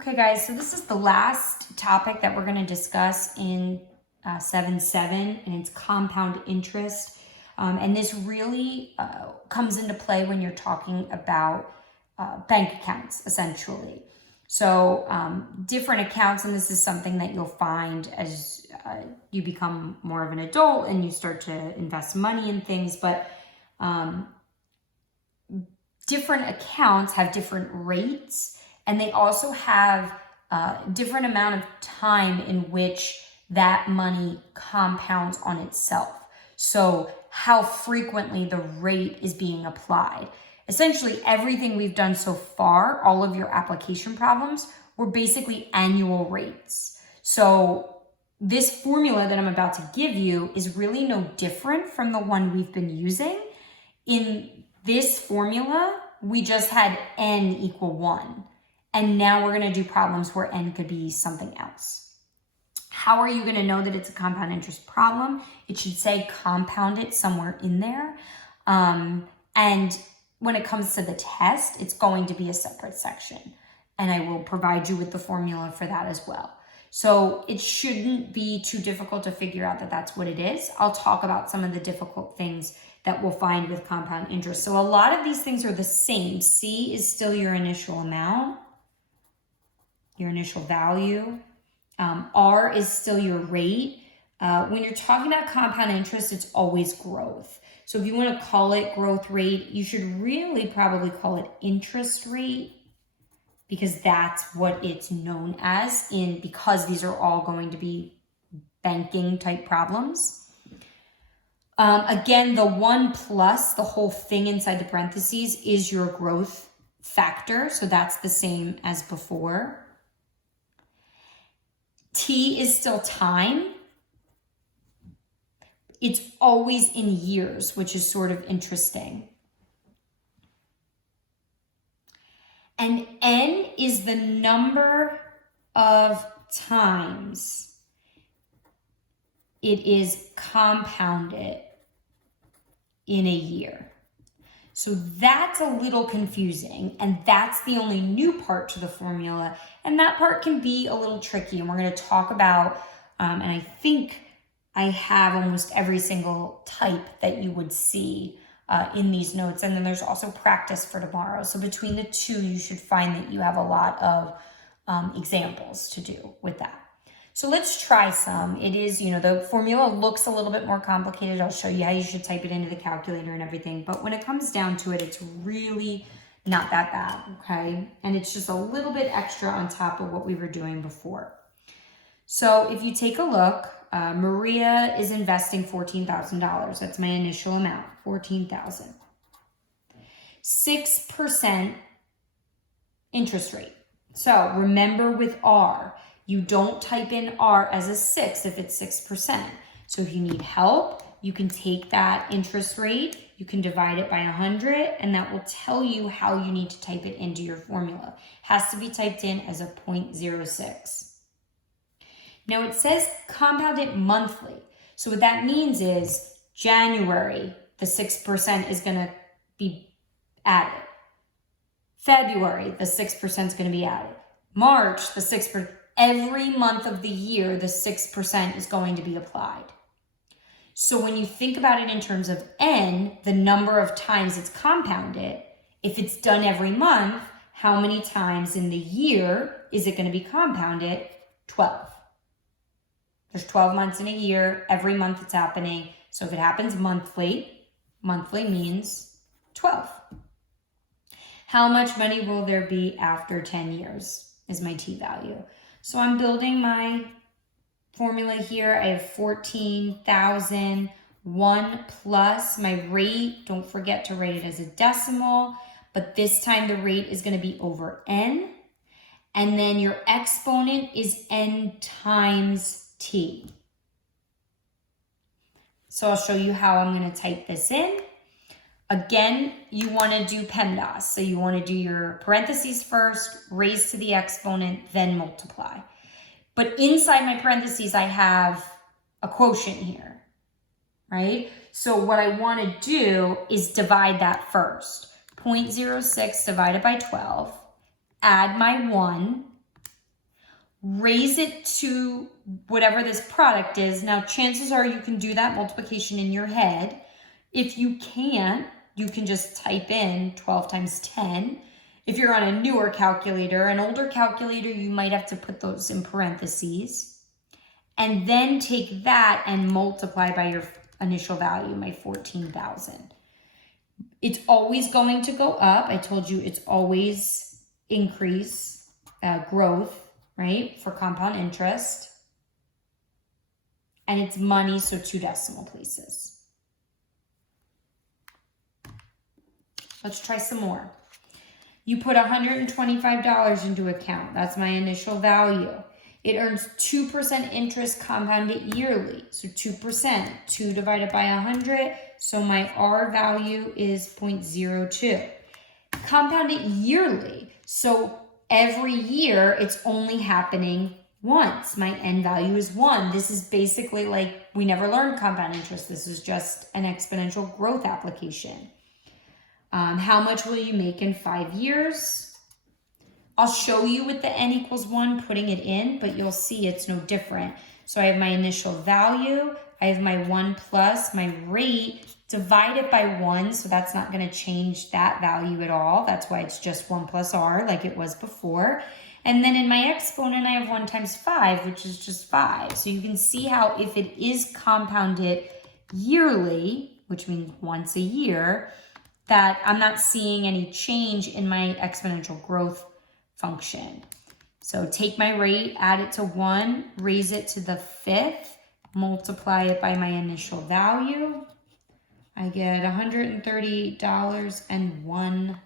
Okay, guys, so this is the last topic that we're going to discuss in 7.7, and it's compound interest. And this really comes into play when you're talking about bank accounts, essentially. So different accounts, and this is something that you'll find as you become more of an adult and you start to invest money in things, but different accounts have different rates, and they also have different amount of time in which that money compounds on itself. So how frequently the rate is being applied. Essentially, everything we've done so far, all of your application problems, were basically annual rates. So this formula that I'm about to give you is really no different from the one we've been using. In this formula, we just had n equal 1. And now we're going to do problems where n could be something else. How are you going to know that it's a compound interest problem? It should say compound it somewhere in there. And when it comes to the test, it's going to be a separate section. And I will provide you with the formula for that as well. So it shouldn't be too difficult to figure out that that's what it is. I'll talk about some of the difficult things that we'll find with compound interest. So a lot of these things are the same. C is still your initial amount, your initial value. R is still your rate. When you're talking about compound interest, it's always growth. So if you want to call it growth rate, you should really probably call it interest rate, because that's what it's known as because these are all going to be banking type problems. Again, the 1 plus the whole thing inside the parentheses is your growth factor. So that's the same as before. T is still time. It's always in years, which is sort of interesting. And N is the number of times it is compounded in a year. So that's a little confusing, and that's the only new part to the formula, and that part can be a little tricky, and we're going to talk about, and I think I have almost every single type that you would see in these notes, and then there's also practice for tomorrow. So between the two, you should find that you have a lot of examples to do with that. So let's try some. It is, the formula looks a little bit more complicated. I'll show you how you should type it into the calculator and everything. But when it comes down to it, it's really not that bad, okay? And it's just a little bit extra on top of what we were doing before. So if you take a look, Maria is investing $14,000. That's my initial amount, $14,000. 6% interest rate. So remember with R, you don't type in R as a 6 if it's 6%. So if you need help, you can take that interest rate, you can divide it by 100, and that will tell you how you need to type it into your formula. It has to be typed in as a 0.06. Now it says compound it monthly. So what that means is January, the 6% is going to be added. February, the 6% is going to be added. March, the 6%. Every month of the year, the 6% is going to be applied. So when you think about it in terms of N, the number of times it's compounded, if it's done every month, how many times in the year is it going to be compounded? 12. There's 12 months in a year. Every month it's happening. So if it happens monthly means 12. How much money will there be after 10 years is my T value. So I'm building my formula here. I have 14,000, 1 plus my rate. Don't forget to write it as a decimal, but this time the rate is going to be over N. And then your exponent is N times T. So I'll show you how I'm going to type this in. Again, you want to do PEMDAS. So you want to do your parentheses first, raise to the exponent, then multiply. But inside my parentheses, I have a quotient here, right? So what I want to do is divide that first. 0.06 divided by 12, add my 1, raise it to whatever this product is. Now, chances are you can do that multiplication in your head. If you can't, you can just type in 12 times 10. If you're on a newer calculator, an older calculator, you might have to put those in parentheses. And then take that and multiply by your initial value, my 14,000. It's always going to go up. I told you it's always increase, growth, right, for compound interest. And it's money, so 2 decimal places. Let's try some more. You put $125 into account. That's my initial value. It earns 2% interest compounded yearly. So 2%, 2 divided by 100. So my R value is 0.02. Compounded yearly. So every year it's only happening once. My N value is 1. This is basically like we never learned compound interest. This is just an exponential growth application. How much will you make in 5 years? I'll show you with the N equals 1 putting it in, but you'll see it's no different. So I have my initial value, I have my 1 plus my rate divided by 1, so that's not going to change that value at all. That's why it's just 1 plus R like it was before. And then in my exponent, I have 1 times 5, which is just 5. So you can see how if it is compounded yearly, which means once a year, that I'm not seeing any change in my exponential growth function. So take my rate, add it to 1, raise it to the 5th, multiply it by my initial value. I get $130.01.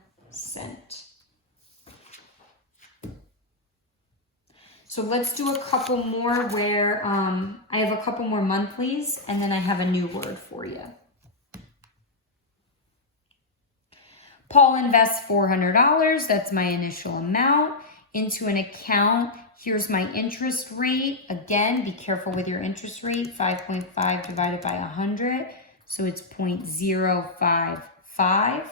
So let's do a couple more where I have a couple more monthlies and then I have a new word for you. Paul invests $400, that's my initial amount, into an account. Here's my interest rate. Again, be careful with your interest rate, 5.5 divided by 100, so it's 0.055.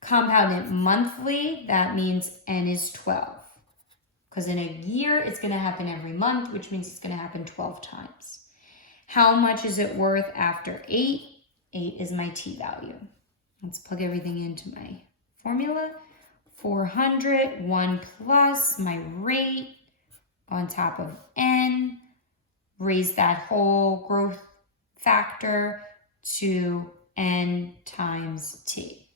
Compounded monthly, that means N is 12. Because in a year, it's going to happen every month, which means it's going to happen 12 times. How much is it worth after 8? 8 is my T value. Let's plug everything into my formula. 400, 1 plus my rate on top of N. Raise that whole growth factor to N times T.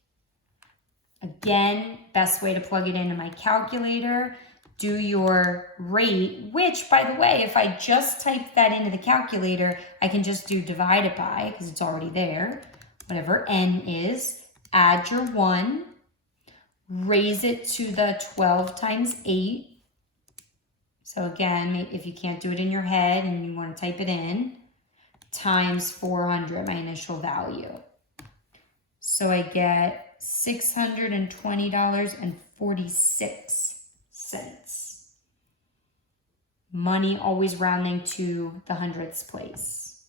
Again, best way to plug it into my calculator. Do your rate, which, by the way, if I just type that into the calculator, I can just do divided by, because it's already there, whatever N is. Add your 1, raise it to the 12 times 8. So again, if you can't do it in your head and you want to type it in, times 400, my initial value. So I get $620.46. Money always rounding to the hundredths place.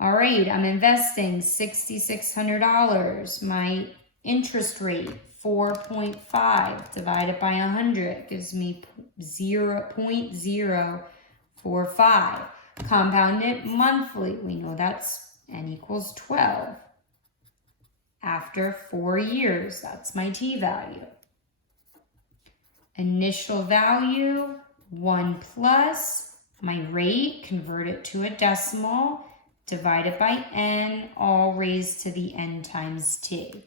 All right, I'm investing $6,600. My interest rate, 4.5 divided by 100 gives me 0.045. Compounded monthly, we know that's N equals 12. After 4 years, that's my T value. Initial value, 1 plus my rate, convert it to a decimal, divided by N, all raised to the N times T.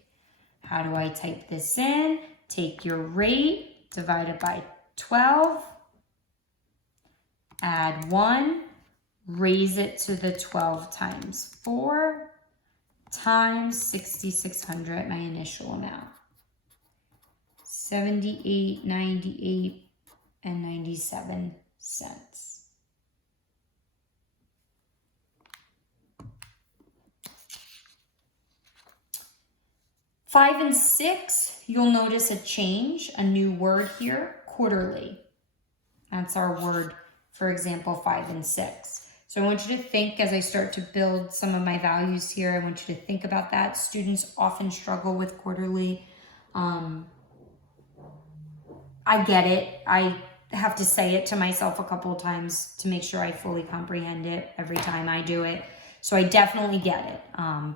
How do I type this in? Take your rate, divided by 12, add 1, raise it to the 12 times 4, times 6,600, my initial amount. 78, 98, and 97 cents. Five and 6, you'll notice a change, a new word here, quarterly. That's our word, for example, 5 and 6. So I want you to think, as I start to build some of my values here, I want you to think about that. Students often struggle with quarterly. I get it. I have to say it to myself a couple of times to make sure I fully comprehend it every time I do it. So I definitely get it.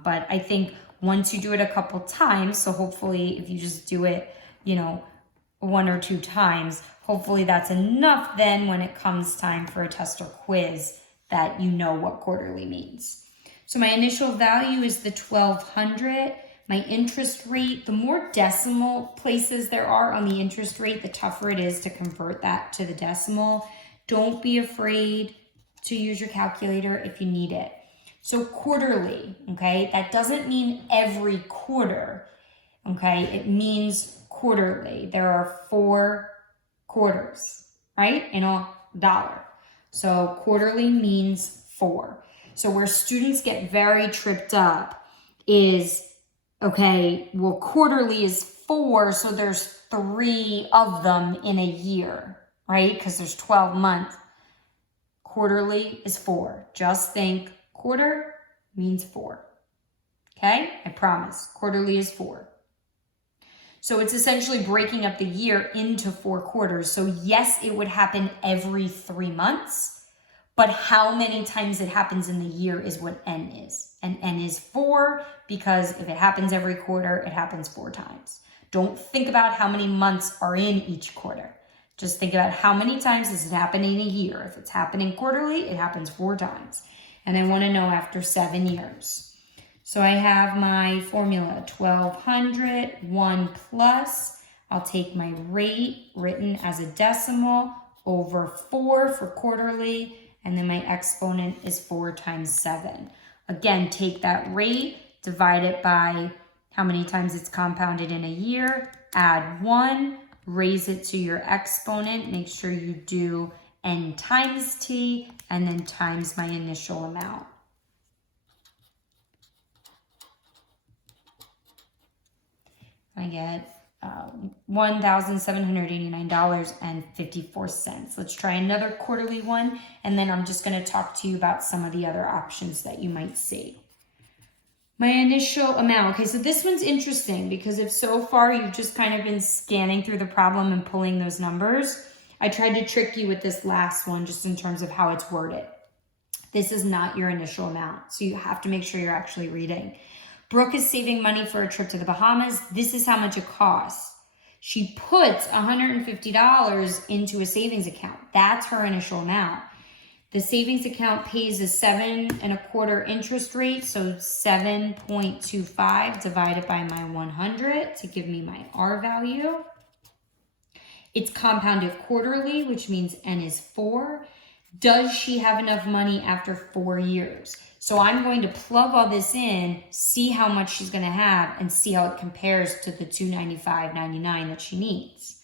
But I think once you do it a couple times, so hopefully if you just do it, you know, 1 or 2 times, hopefully that's enough then when it comes time for a test or quiz that you know what quarterly means. So my initial value is the 1200. My interest rate, the more decimal places there are on the interest rate, the tougher it is to convert that to the decimal. Don't be afraid to use your calculator if you need it. So quarterly, okay, that doesn't mean every quarter, okay? It means quarterly. There are 4 quarters, right, in a dollar. So quarterly means 4. So where students get very tripped up is, okay, well, quarterly is 4, so there's 3 of them in a year, right? Because there's 12 months. Quarterly is 4. Just think quarter means 4. Okay? I promise. Quarterly is 4. So it's essentially breaking up the year into 4 quarters. So yes, it would happen every 3 months, but how many times it happens in the year is what N is. And N is 4 because if it happens every quarter, it happens 4 times. Don't think about how many months are in each quarter. Just think about how many times does it happen in a year. If it's happening quarterly, it happens 4 times. And I want to know after 7 years. So I have my formula, 1200, 1 plus. I'll take my rate written as a decimal over 4 for quarterly. And then my exponent is 4 times 7. Again, take that rate, divide it by how many times it's compounded in a year, add 1, raise it to your exponent, make sure you do n times t, and then times my initial amount. I get $1,789.54. Let's try another quarterly one, and then I'm just going to talk to you about some of the other options that you might see. My initial amount. Okay, so this one's interesting because if so far you've just kind of been scanning through the problem and pulling those numbers, I tried to trick you with this last one just in terms of how it's worded. This is not your initial amount, so you have to make sure you're actually reading. Brooke is saving money for a trip to the Bahamas. This is how much it costs. She puts $150 into a savings account. That's her initial amount. The savings account pays a 7.25% interest rate, so 7.25 divided by my 100 to give me my R value. It's compounded quarterly, which means N is 4. Does she have enough money after 4 years? So I'm going to plug all this in, see how much she's going to have, and see how it compares to the $295.99 that she needs.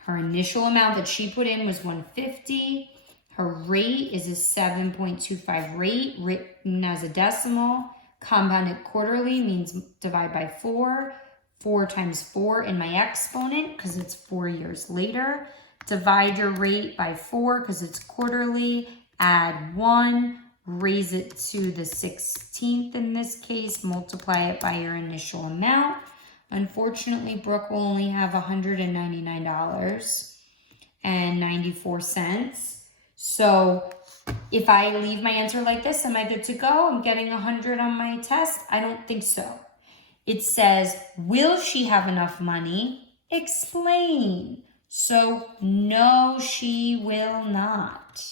Her initial amount that she put in was $150. Her rate is a 7.25 rate, written as a decimal. Compounded quarterly means divide by 4. 4 times 4 in my exponent because it's 4 years later. Divide your rate by 4 because it's quarterly. Add 1. Raise it to the 16th in this case. Multiply it by your initial amount. Unfortunately, Brooke will only have $199.94. So if I leave my answer like this, am I good to go? I'm getting 100 on my test? I don't think so. It says, will she have enough money? Explain. So no, she will not.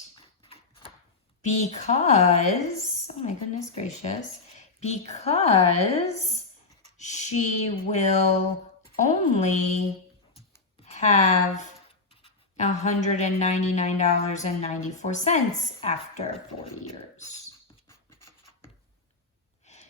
Because, oh my goodness gracious, because she will only have $199.94 after 4 years.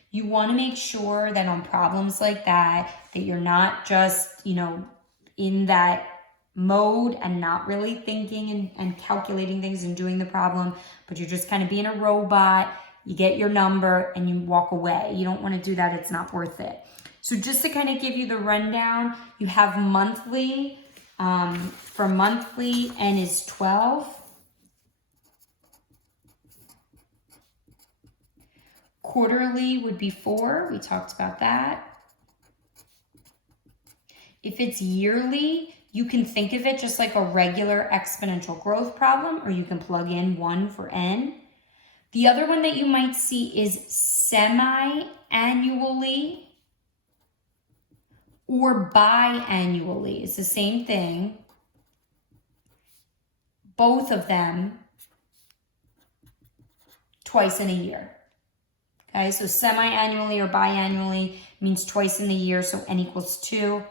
You want to make sure that on problems like that you're not just, in that mode and not really thinking and calculating things and doing the problem, but you're just kind of being a robot. You get your number and you walk away. You don't want to do that. It's not worth it. So just to kind of give you the rundown, you have monthly. For monthly, N is 12. Quarterly would be 4. We talked about that. If it's yearly, You can think of it just like a regular exponential growth problem, or you can plug in 1 for n. The other one that you might see is semi-annually or biannually. It's the same thing. Both of them twice in a year. Okay, so semi-annually or biannually means twice in the year, so n equals 2.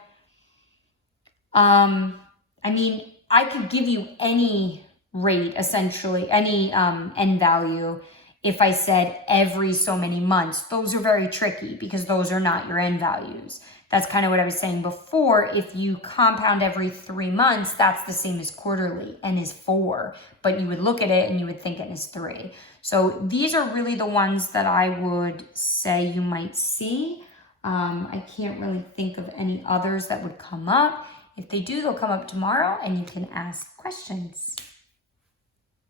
I mean, I could give you any rate, essentially, any n value if I said every so many months. Those are very tricky because those are not your n values. That's kind of what I was saying before. If you compound every 3 months, that's the same as quarterly. N is 4, but you would look at it and you would think n is 3. So these are really the ones that I would say you might see. I can't really think of any others that would come up. If they do, they'll come up tomorrow and you can ask questions.